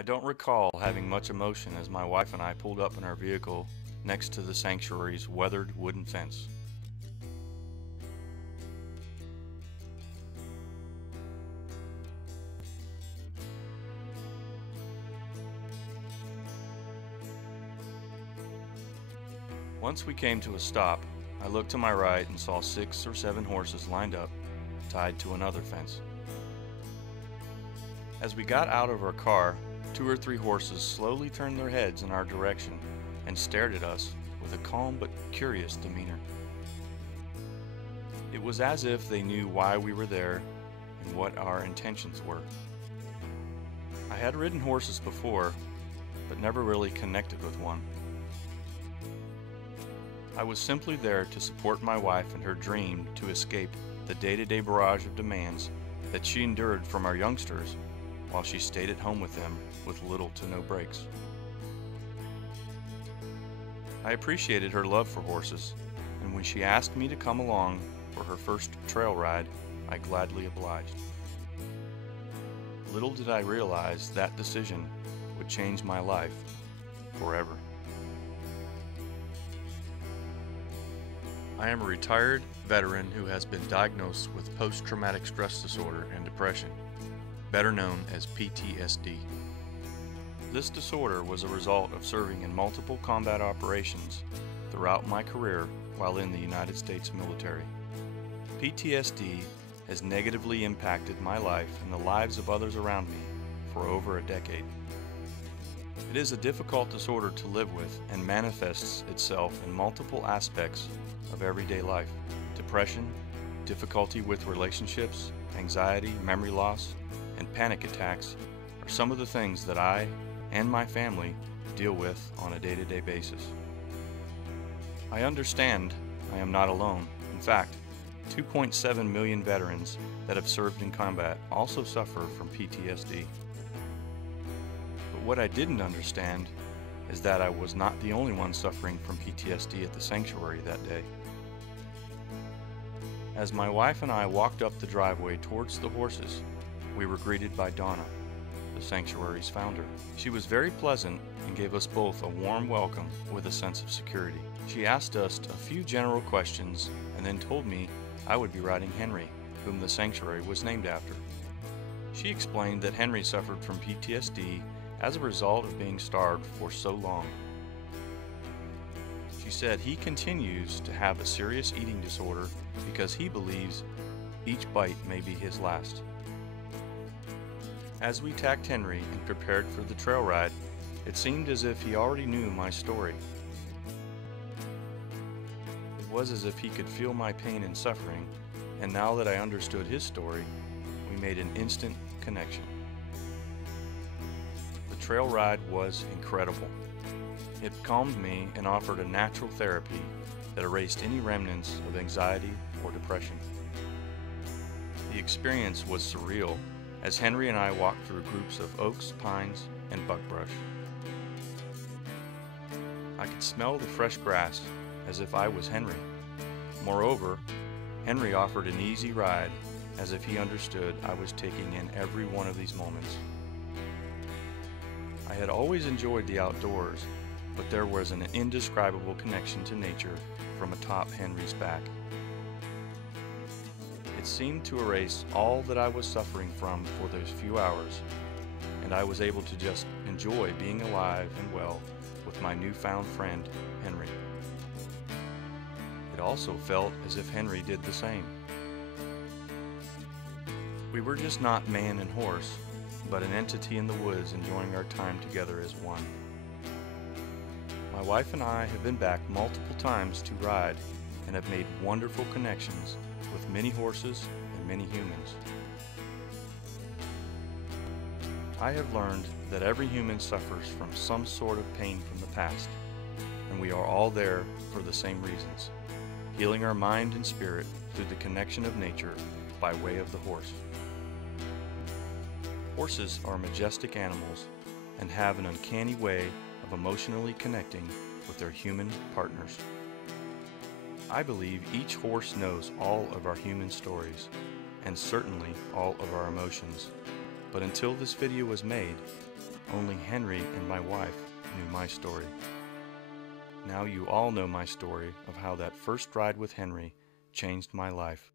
I don't recall having much emotion as my wife and I pulled up in our vehicle next to the sanctuary's weathered wooden fence. Once we came to a stop, I looked to my right and saw 6 or 7 horses lined up, tied to another fence. As we got out of our car, 2 or 3 horses slowly turned their heads in our direction and stared at us with a calm but curious demeanor. It was as if they knew why we were there and what our intentions were. I had ridden horses before, but never really connected with one. I was simply there to support my wife in her dream to escape the day-to-day barrage of demands that she endured from our youngsters while she stayed at home with them with little to no breaks. I appreciated her love for horses, and when she asked me to come along for her first trail ride, I gladly obliged. Little did I realize that decision would change my life forever. I am a retired veteran who has been diagnosed with post-traumatic stress disorder and depression, better known as PTSD. This disorder was a result of serving in multiple combat operations throughout my career while in the United States military. PTSD has negatively impacted my life and the lives of others around me for over a decade. It is a difficult disorder to live with and manifests itself in multiple aspects of everyday life. Depression, difficulty with relationships, anxiety, memory loss, and panic attacks are some of the things that I and my family deal with on a day-to-day basis. I understand I am not alone. In fact, 2.7 million veterans that have served in combat also suffer from PTSD. But what I didn't understand is that I was not the only one suffering from PTSD at the sanctuary that day. As my wife and I walked up the driveway towards the horses, we were greeted by Donna, the sanctuary's founder. She was very pleasant and gave us both a warm welcome with a sense of security. She asked us a few general questions and then told me I would be riding Henry, whom the sanctuary was named after. She explained that Henry suffered from PTSD as a result of being starved for so long. She said he continues to have a serious eating disorder because he believes each bite may be his last. As we tacked Henry and prepared for the trail ride, it seemed as if he already knew my story. It was as if he could feel my pain and suffering, and now that I understood his story, we made an instant connection. The trail ride was incredible. It calmed me and offered a natural therapy that erased any remnants of anxiety or depression. The experience was surreal as Henry and I walked through groups of oaks, pines, and buckbrush. I could smell the fresh grass as if I was Henry. Moreover, Henry offered an easy ride as if he understood I was taking in every one of these moments. I had always enjoyed the outdoors, but there was an indescribable connection to nature from atop Henry's back. It seemed to erase all that I was suffering from for those few hours, and I was able to just enjoy being alive and well with my newfound friend, Henry. It also felt as if Henry did the same. We were just not man and horse, but an entity in the woods enjoying our time together as one. My wife and I have been back multiple times to ride and have made wonderful connections with many horses and many humans. I have learned that every human suffers from some sort of pain from the past, and we are all there for the same reasons, healing our mind and spirit through the connection of nature by way of the horse. Horses are majestic animals and have an uncanny way of emotionally connecting with their human partners. I believe each horse knows all of our human stories and certainly all of our emotions, but until this video was made, Only Henry and my wife knew my story. Now you all know my story of how that first ride with Henry changed my life.